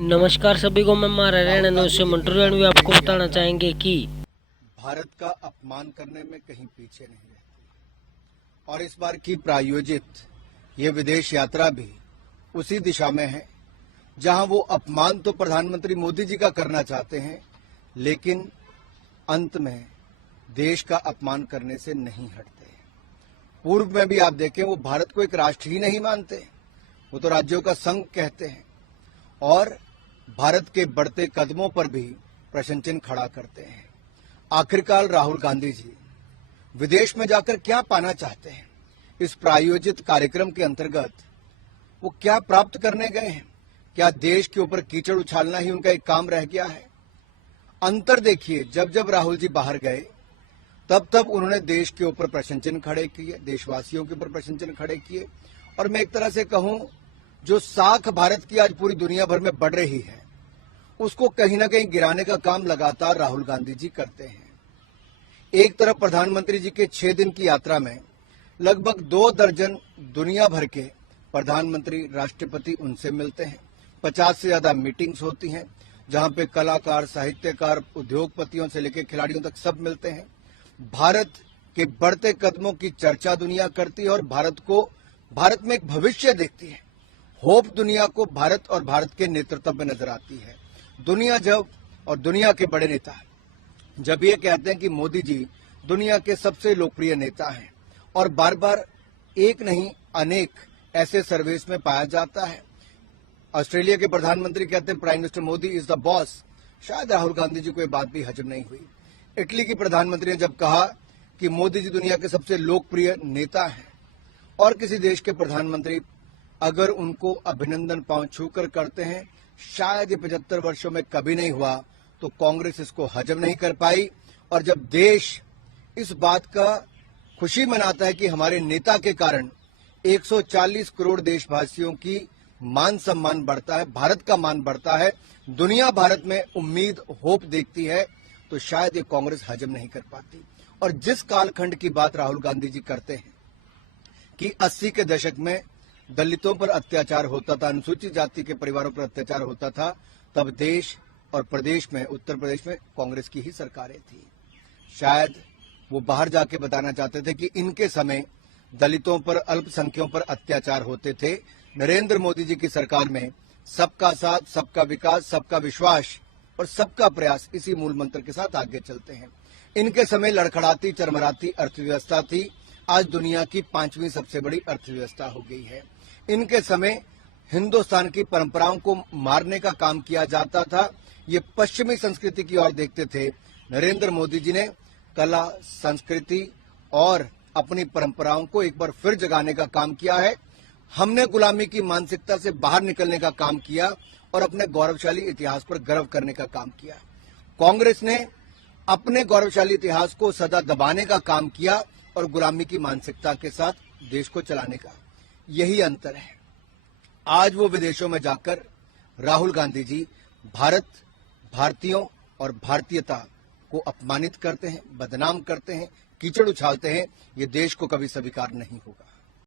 नमस्कार सभी को, मैं मारा रैना न्यूज से मंटू रणवी आपको बताना चाहेंगे कि भारत का अपमान करने में कहीं पीछे नहीं रहती और इस बार की प्रायोजित ये विदेश यात्रा भी उसी दिशा में है जहां वो अपमान तो प्रधानमंत्री मोदी जी का करना चाहते हैं, लेकिन अंत में देश का अपमान करने से नहीं हटते। पूर्व में भी आप देखें, वो भारत को एक राष्ट्र ही नहीं मानते, वो तो राज्यों का संघ कहते हैं और भारत के बढ़ते कदमों पर भी प्रश्न चिन्ह खड़ा करते हैं। आखिरकार राहुल गांधी जी विदेश में जाकर क्या पाना चाहते हैं? इस प्रायोजित कार्यक्रम के अंतर्गत वो क्या प्राप्त करने गए हैं? क्या देश के ऊपर कीचड़ उछालना ही उनका एक काम रह गया है? अंतर देखिए, जब जब राहुल जी बाहर गए तब तब उन्होंने देश के ऊपर प्रश्न चिन्ह खड़े किए, देशवासियों के ऊपर प्रश्न चिन्ह खड़े किए और मैं एक तरह से कहूं, जो साख भारत की आज पूरी दुनिया भर में बढ़ रही है, उसको कहीं ना कहीं गिराने का काम लगातार राहुल गांधी जी करते हैं। एक तरफ प्रधानमंत्री जी के 6 दिन की यात्रा में लगभग 2 दर्जन दुनिया भर के प्रधानमंत्री, राष्ट्रपति उनसे मिलते हैं। 50 से ज्यादा मीटिंग्स होती हैं जहां पे कलाकार, साहित्यकार, उद्योगपतियों से लेकर खिलाड़ियों तक सब मिलते हैं। भारत के बढ़ते कदमों की चर्चा दुनिया करती है और भारत में एक भविष्य देखती है। होप दुनिया को भारत और भारत के नेतृत्व में नजर आती है। दुनिया के बड़े नेता जब ये कहते हैं कि मोदी जी दुनिया के सबसे लोकप्रिय नेता हैं और बार बार एक नहीं अनेक ऐसे सर्वेस में पाया जाता है। ऑस्ट्रेलिया के प्रधानमंत्री कहते हैं prime minister Modi is the boss. शायद राहुल गांधी जी को ये बात भी हजम नहीं हुई। इटली की प्रधानमंत्री ने जब कहा कि मोदी जी दुनिया के सबसे लोकप्रिय नेता हैं और किसी देश के प्रधानमंत्री अगर उनको अभिनंदन पांव छूकर करते हैं, शायद ये 75 वर्षों में कभी नहीं हुआ, तो कांग्रेस इसको हजम नहीं कर पाई। और जब देश इस बात का खुशी मनाता है कि हमारे नेता के कारण 140 करोड़ देशवासियों की मान सम्मान बढ़ता है, भारत का मान बढ़ता है, दुनिया भारत में उम्मीद, होप देखती है, तो शायद ये कांग्रेस हजम नहीं कर पाती। और जिस कालखंड की बात राहुल गांधी जी करते हैं कि 80 के दशक में दलितों पर अत्याचार होता था, अनुसूचित जाति के परिवारों पर अत्याचार होता था, तब देश और प्रदेश में, उत्तर प्रदेश में कांग्रेस की ही सरकारें थी। शायद वो बाहर जाके बताना चाहते थे कि इनके समय दलितों पर, अल्पसंख्यकों पर अत्याचार होते थे। नरेंद्र मोदी जी की सरकार में सबका साथ, सबका विकास, सबका विश्वास और सबका प्रयास, इसी मूल मंत्र के साथ आगे चलते हैं। इनके समय लड़खड़ाती, चरमराती अर्थव्यवस्था थी, आज दुनिया की 5वीं सबसे बड़ी अर्थव्यवस्था हो गई है। इनके समय हिंदुस्तान की परंपराओं को मारने का काम किया जाता था, ये पश्चिमी संस्कृति की ओर देखते थे। नरेंद्र मोदी जी ने कला, संस्कृति और अपनी परंपराओं को एक बार फिर जगाने का काम किया है। हमने गुलामी की मानसिकता से बाहर निकलने का काम किया और अपने गौरवशाली इतिहास पर गर्व करने का काम किया। कांग्रेस ने अपने गौरवशाली इतिहास को सदा दबाने का काम किया और गुलामी की मानसिकता के साथ देश को चलाने का। यही अंतर है। आज वो विदेशों में जाकर राहुल गांधी जी भारत, भारतीयों और भारतीयता को अपमानित करते हैं, बदनाम करते हैं, कीचड़ उछालते हैं। ये देश को कभी स्वीकार नहीं होगा।